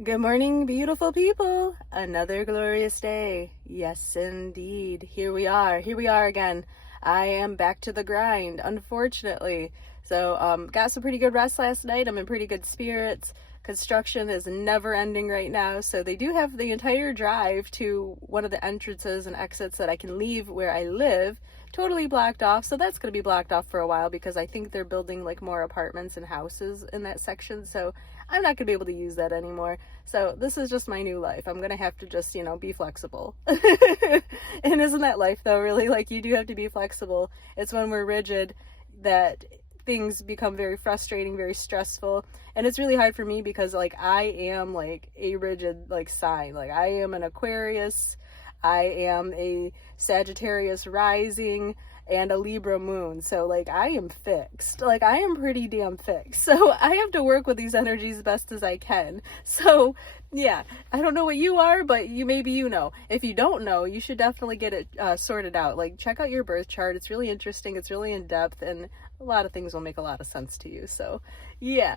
Good morning, beautiful people. Another glorious day. Yes, indeed. Here we are. Here we are again. I am back to the grind, unfortunately. So, got some pretty good rest last night. I'm in pretty good spirits. Construction is never ending right now. So, they do have the entire drive to one of the entrances and exits that I can leave where I live totally blocked off. So, that's going to be blocked off for a while because I think they're building like more apartments and houses in that section. So, I'm not going to be able to use that anymore. So this is just my new life. I'm going to have to just, be flexible. And isn't that life though, really? Like you do have to be flexible. It's when we're rigid that things become very frustrating, very stressful. And it's really hard for me because like I am like a rigid like sign. Like I am an Aquarius. I am a Sagittarius rising and a Libra moon. So like I am fixed. Like I am pretty damn fixed. So I have to work with these energies best as I can. So yeah, I don't know what you are, but maybe you know. If you don't know, you should definitely get it sorted out. Like check out your birth chart. It's really interesting. It's really in depth and a lot of things will make a lot of sense to you. So yeah.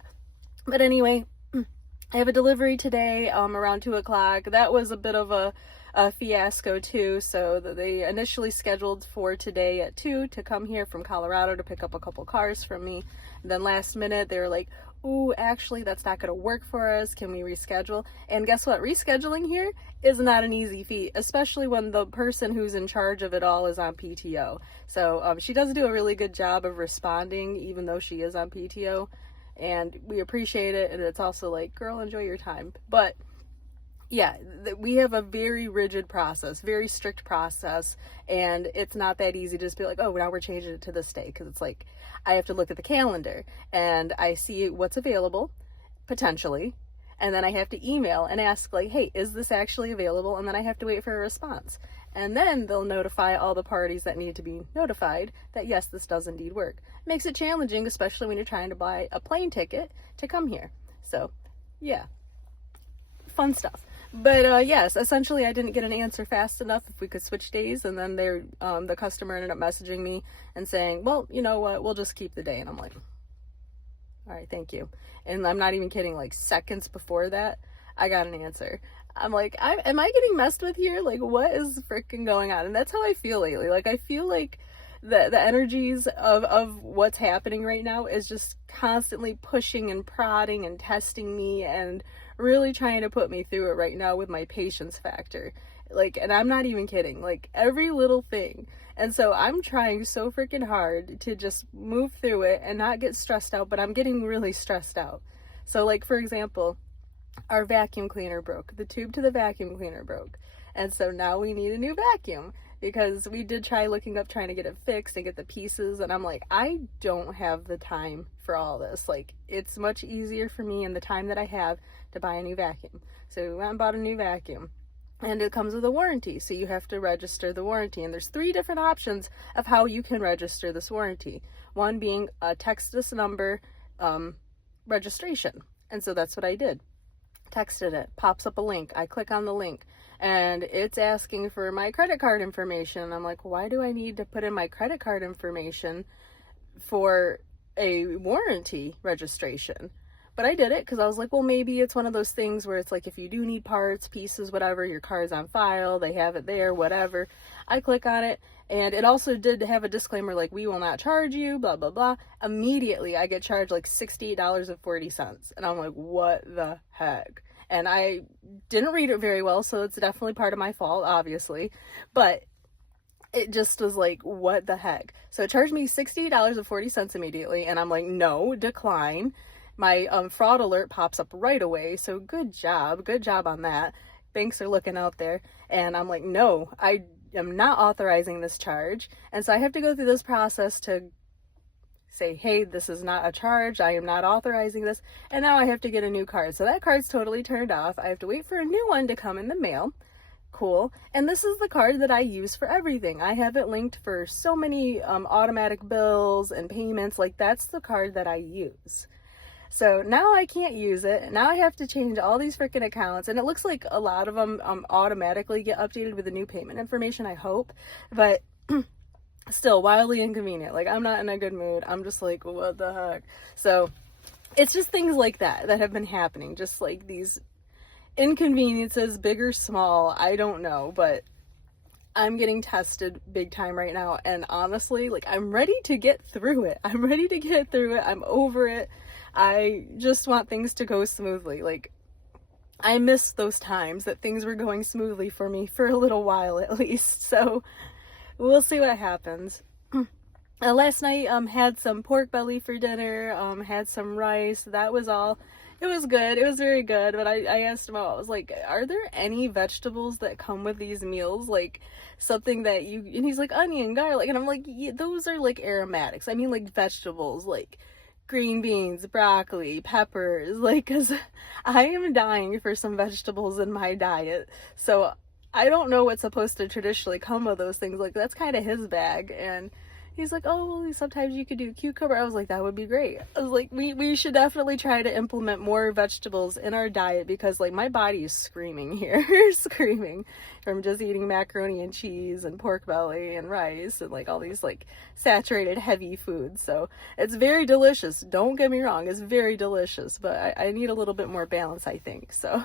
But anyway, I have a delivery today around 2 o'clock. That was a bit of a fiasco too. So they initially scheduled for today at 2 to come here from Colorado to pick up a couple cars from me. And then last minute they were like, ooh, actually that's not going to work for us. Can we reschedule? And guess what? Rescheduling here is not an easy feat, especially when the person who's in charge of it all is on PTO. So she does do a really good job of responding even though she is on PTO. And we appreciate it. And it's also like, girl, enjoy your time. But yeah, we have a very rigid process, very strict process, and it's not that easy to just be like, oh, now we're changing it to this day, because it's like, I have to look at the calendar, and I see what's available, potentially, and then I have to email and ask, like, hey, is this actually available? And then I have to wait for a response. And then they'll notify all the parties that need to be notified that, yes, this does indeed work. It makes it challenging, especially when you're trying to buy a plane ticket to come here. So, yeah, fun stuff. But yes, essentially I didn't get an answer fast enough if we could switch days, and then the customer ended up messaging me and saying, well, you know what, we'll just keep the day. And I'm like, all right, thank you. And I'm not even kidding, like seconds before that, I got an answer. I'm like, am I getting messed with here? Like, what is freaking going on? And that's how I feel lately. Like, I feel like the energies of what's happening right now is just constantly pushing and prodding and testing me and really trying to put me through it right now with my patience factor. Like, and I'm not even kidding, like every little thing. And so I'm trying so freaking hard to just move through it and not get stressed out, but I'm getting really stressed out. So like, for example, our vacuum cleaner broke. The tube to the vacuum cleaner broke. And so now we need a new vacuum because we did try looking up trying to get it fixed and get the pieces. And I'm like, I don't have the time for all this. Like, it's much easier for me in the time that I have to buy a new vacuum. So we went and bought a new vacuum. And it comes with a warranty, so you have to register the warranty. And there's 3 different options of how you can register this warranty. One being a text this number registration. And so that's what I did. Texted it, pops up a link. I click on the link and it's asking for my credit card information. And I'm like, why do I need to put in my credit card information for a warranty registration? But I did it because I was like, well, maybe it's one of those things where it's like, if you do need parts, pieces, whatever, your car's on file, they have it there, whatever. I click on it, and it also did have a disclaimer like, we will not charge you, blah, blah, blah. Immediately, I get charged like $68.40. And I'm like, what the heck? And I didn't read it very well, so it's definitely part of my fault, obviously. But it just was like, what the heck? So it charged me $68.40 immediately, and I'm like, no, decline. My fraud alert pops up right away, so good job on that. Banks are looking out there. And I'm like, no, I am not authorizing this charge. And so I have to go through this process to say, hey, this is not a charge, I am not authorizing this. And now I have to get a new card. So that card's totally turned off. I have to wait for a new one to come in the mail. Cool. And this is the card that I use for everything. I have it linked for so many automatic bills and payments. Like, that's the card that I use. So now I can't use it. Now I have to change all these freaking accounts. And it looks like a lot of them automatically get updated with the new payment information, I hope. But still, wildly inconvenient. Like, I'm not in a good mood. I'm just like, what the heck? So it's just things like that have been happening. Just like these inconveniences, big or small, I don't know, but I'm getting tested big time right now, and honestly, like, I'm ready to get through it. I'm ready to get through it. I'm over it. I just want things to go smoothly. Like, I miss those times that things were going smoothly for me for a little while at least. So we'll see what happens. Last night, had some pork belly for dinner, had some rice. That was all. It was good. It was very good. But I asked him out, I was like, are there any vegetables that come with these meals? Like something that you, and he's like, onion, garlic. And I'm like, yeah, those are like aromatics. I mean, like vegetables, like green beans, broccoli, peppers. Like, cause I am dying for some vegetables in my diet. So I don't know what's supposed to traditionally come with those things. Like, that's kind of his bag. And he's like, oh, well, sometimes you could do cucumber. I was like, that would be great. I was like, we should definitely try to implement more vegetables in our diet, because like my body is screaming here, screaming from just eating macaroni and cheese and pork belly and rice and like all these like saturated heavy foods. So it's very delicious. Don't get me wrong. It's very delicious, but I need a little bit more balance, I think. So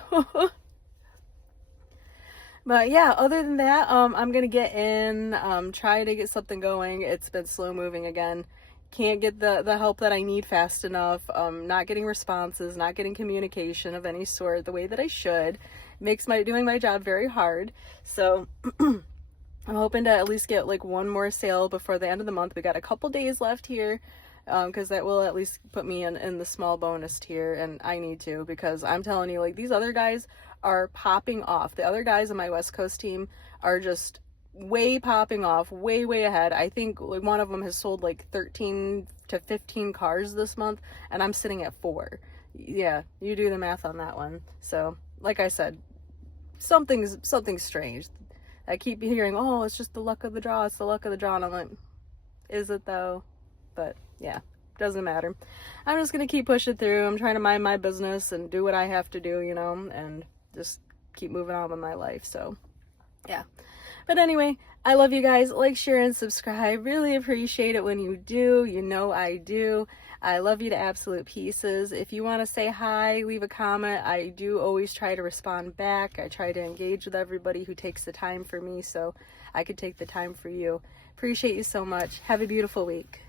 but yeah, other than that, I'm gonna get in, try to get something going. It's been slow moving again. Can't get the help that I need fast enough. Not getting responses, not getting communication of any sort the way that I should. Makes doing my job very hard. So I'm hoping to at least get like one more sale before the end of the month. We got a couple days left here. Because that will at least put me in the small bonus tier, and I need to, because I'm telling you, like, these other guys are popping off. The other guys on my West Coast team are just way popping off, way ahead. I think like one of them has sold like 13 to 15 cars this month, and I'm sitting at 4. Yeah, you do the math on that one. So, like I said, something's strange. I keep hearing, oh, it's just the luck of the draw, it's the luck of the draw, and I'm like, is it though? But yeah, doesn't matter. I'm just gonna keep pushing through. I'm trying to mind my business and do what I have to do, you know, and just keep moving on with my life. So yeah, but anyway, I love you guys. Like, share, and subscribe. Really appreciate it when you do. You know I do. I love you to absolute pieces. If you want to say hi, leave a comment. I do always try to respond back. I try to engage with everybody who takes the time for me, so I could take the time for you. Appreciate you so much. Have a beautiful week.